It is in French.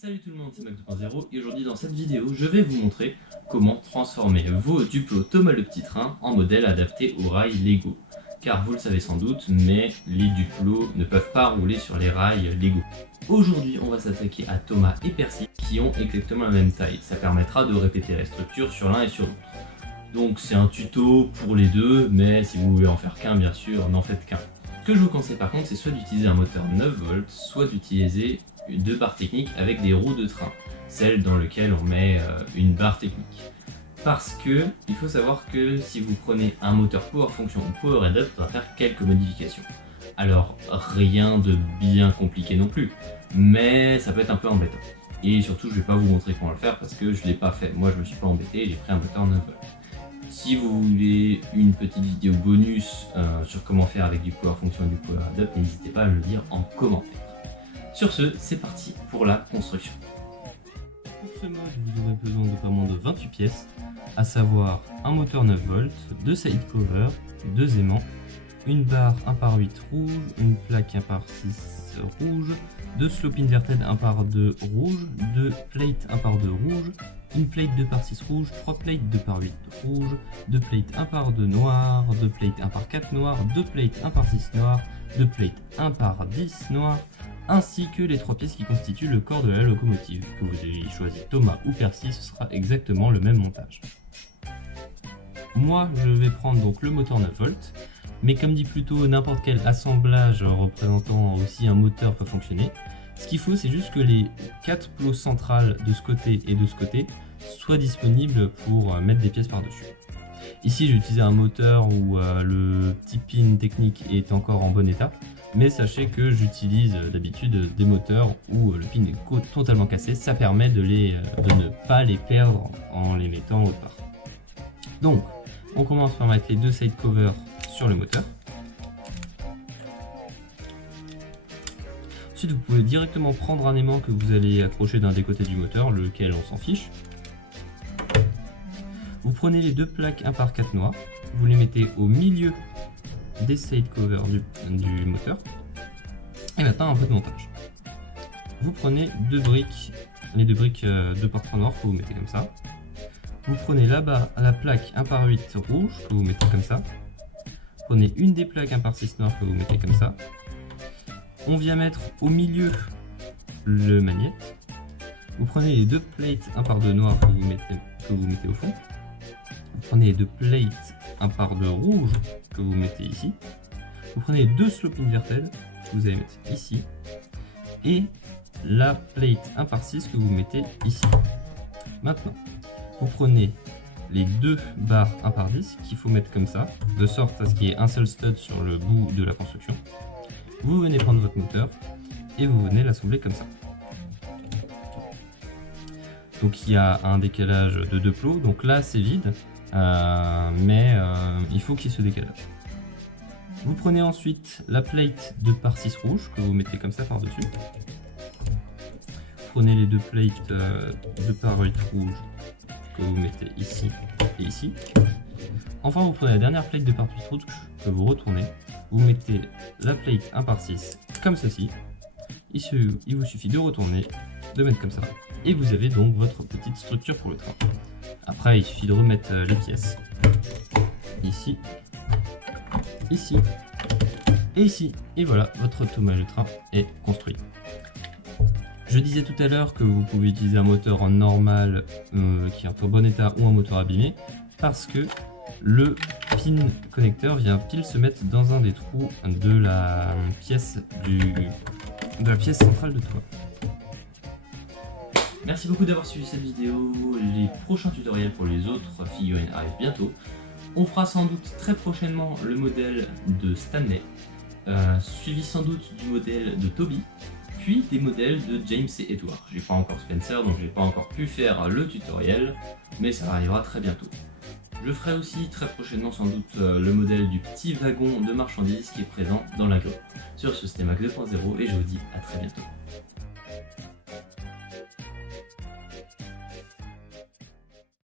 Salut tout le monde, c'est Mac 2.0 et aujourd'hui dans cette vidéo, je vais vous montrer comment transformer vos Duplo Thomas le Petit Train en modèle adapté aux rails Lego. Car vous le savez sans doute, mais les Duplo ne peuvent pas rouler sur les rails Lego. Aujourd'hui, on va s'attaquer à Thomas et Percy qui ont exactement la même taille. Ça permettra de répéter la structure sur l'un et sur l'autre. Donc c'est un tuto pour les deux, mais si vous voulez en faire qu'un, bien sûr, n'en faites qu'un. Ce que je vous conseille par contre, c'est soit d'utiliser un moteur 9 volts, soit d'utiliser deux barres techniques avec des roues de train, celle dans laquelle on met une barre technique. Parce que il faut savoir que si vous prenez un moteur Power Function ou Power Head Up, on va faire quelques modifications. Alors rien de bien compliqué non plus, mais ça peut être un peu embêtant. Et surtout je vais pas vous montrer comment le faire parce que je l'ai pas fait. Moi je me suis pas embêté, j'ai pris un moteur 9 volts. Si vous voulez une petite vidéo bonus sur comment faire avec du Power Function et du Power Head Up, n'hésitez pas à me le dire en commentaire. Sur ce, c'est parti pour la construction. Pour ce mode, vous aurez besoin de pas moins de 28 pièces, à savoir un moteur 9 volts, deux side covers, deux aimants, une barre 1x8 rouge, une plaque 1x6 rouge, deux slope inverted 1x2 rouge, deux plates 1x2 rouge, une plate 2x6 rouge, 3 plates 2x8 rouge, 2 plates 1x2 noir, 2 plates 1x4 noir, 2 plates 1x6 noir, 2 plates 1x10 noir, ainsi que les 3 pièces qui constituent le corps de la locomotive. Que vous ayez choisi Thomas ou Percy, ce sera exactement le même montage. Moi, je vais prendre donc le moteur 9 volts, mais comme dit plus tôt, n'importe quel assemblage représentant aussi un moteur peut fonctionner. Ce qu'il faut, c'est juste que les 4 plots centrales de ce côté et de ce côté soient disponibles pour mettre des pièces par-dessus. Ici, j'ai utilisé un moteur où le petit pin technique est encore en bon état, mais sachez que j'utilise d'habitude des moteurs où le pin est totalement cassé. Ça permet de ne pas les perdre en les mettant autre part. Donc, on commence par mettre les deux side covers sur le moteur. Ensuite, vous pouvez directement prendre un aimant que vous allez accrocher d'un des côtés du moteur, lequel on s'en fiche. Vous prenez les deux plaques 1x4 noires, vous les mettez au milieu des side covers du moteur. Et maintenant un peu de montage. Vous prenez deux briques, les deux briques 2x3 noires que vous mettez comme ça. Vous prenez là-bas la plaque 1x8 rouge que vous mettez comme ça. Vous prenez une des plaques 1x6 noires que vous mettez comme ça. On vient mettre au milieu le magnète. Vous prenez les deux plates 1x2 noires que vous mettez au fond. Vous prenez les deux plates 1x2 rouge que vous mettez ici. Vous prenez deux slope inverted que vous allez mettre ici. Et la plate 1x6 que vous mettez ici. Maintenant, vous prenez les deux barres 1x10 qu'il faut mettre comme ça, de sorte à ce qu'il y ait un seul stud sur le bout de la construction. Vous venez prendre votre moteur et vous venez l'assembler comme ça. Donc il y a un décalage de deux plots, donc là c'est vide, mais il faut qu'il y ait ce décalage. Vous prenez ensuite la plate 2x6 rouge que vous mettez comme ça par-dessus. Vous prenez les deux plates 2x8 rouge que vous mettez ici et ici. Enfin vous prenez la dernière plate 2x8 rouge que vous retournez. Vous mettez la plate 1x6 comme ceci. Il vous suffit de retourner, de mettre comme ça. Et vous avez donc votre petite structure pour le train. Après, il suffit de remettre les pièces. Ici, ici, et ici. Et voilà, votre Thomas le train est construit. Je disais tout à l'heure que vous pouvez utiliser un moteur en normal qui est en bon état ou un moteur abîmé, parce que le pin connecteur vient pile se mettre dans un des trous de la pièce centrale de toit. Merci beaucoup d'avoir suivi cette vidéo. Les prochains tutoriels pour les autres figurines arrivent bientôt. On fera sans doute très prochainement le modèle de Stanley, suivi sans doute du modèle de Toby, puis des modèles de James et Edward. J'ai pas encore Spencer, donc j'ai pas encore pu faire le tutoriel, mais ça arrivera très bientôt. Je ferai aussi très prochainement sans doute le modèle du petit wagon de marchandises qui est présent dans la grotte. Sur ce, c'était Mac 2.0 et je vous dis à très bientôt.